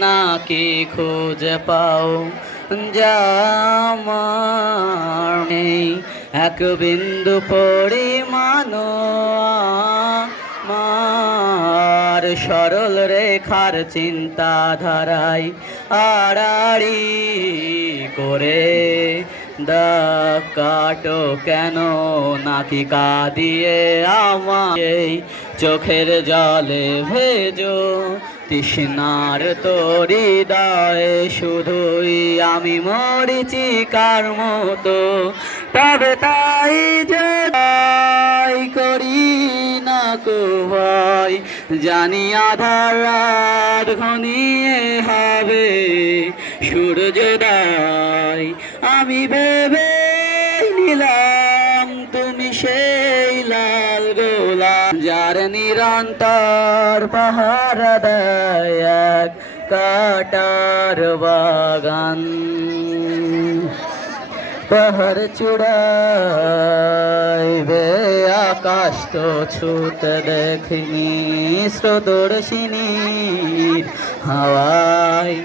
নাকি খুঁজে পাও যা আমার নেই এক বিন্দু পরিমাণ আমার সরল রেখার চিন্তাধারায় আড়াড়ি করে দাগ কাটো কেন নাকি কাঁদিয়ে আমার এই চোখের জলে ভেজো তৃষ্ণার তোরি দায় শুধুই আমি মরিচিকার মতো তবে তাই যে করি না কো ভয় জানি আধার রাত ঘনিয়ে হবে সূর্যোদয় আমি ভেবে নিলাম তুমি সেই লাল গোলাপ যার নিরন্তর পাহারা দেয় এক কাটার বাগান পাহাড় চূড়াইবে আকাশ তো ছুতে দেখিনি স্রোতর্ষিনীর হাওয়ায়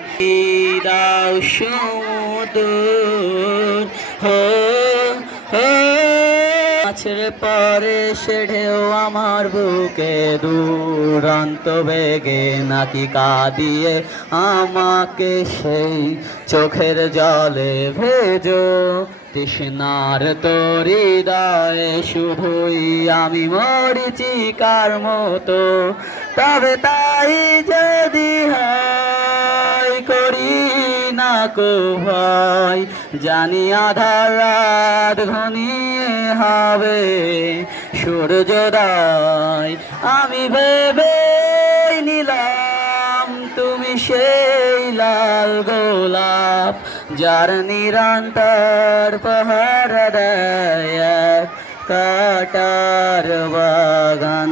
দাও সমুদ্র হো মাছের পরে সে ঢেউ আমার বুকে দুরন্ত বেগে নাকি কাঁদিয়ে আমাকে সেই চোখের জলে ভেজো তৃষ্ণার তোরি দায় শুধুই আমি মরিচিকার মতো তবে তাই যদি হয় করি না কো ভয় জানি আধার রাত ঘনিয়ে হবে সূর্যোদয় আমি ভেবে নিলাম তুমি সেই লাল গোলাপ যার নিরন্তর পাহারা দেয় এক কাটার বাগান।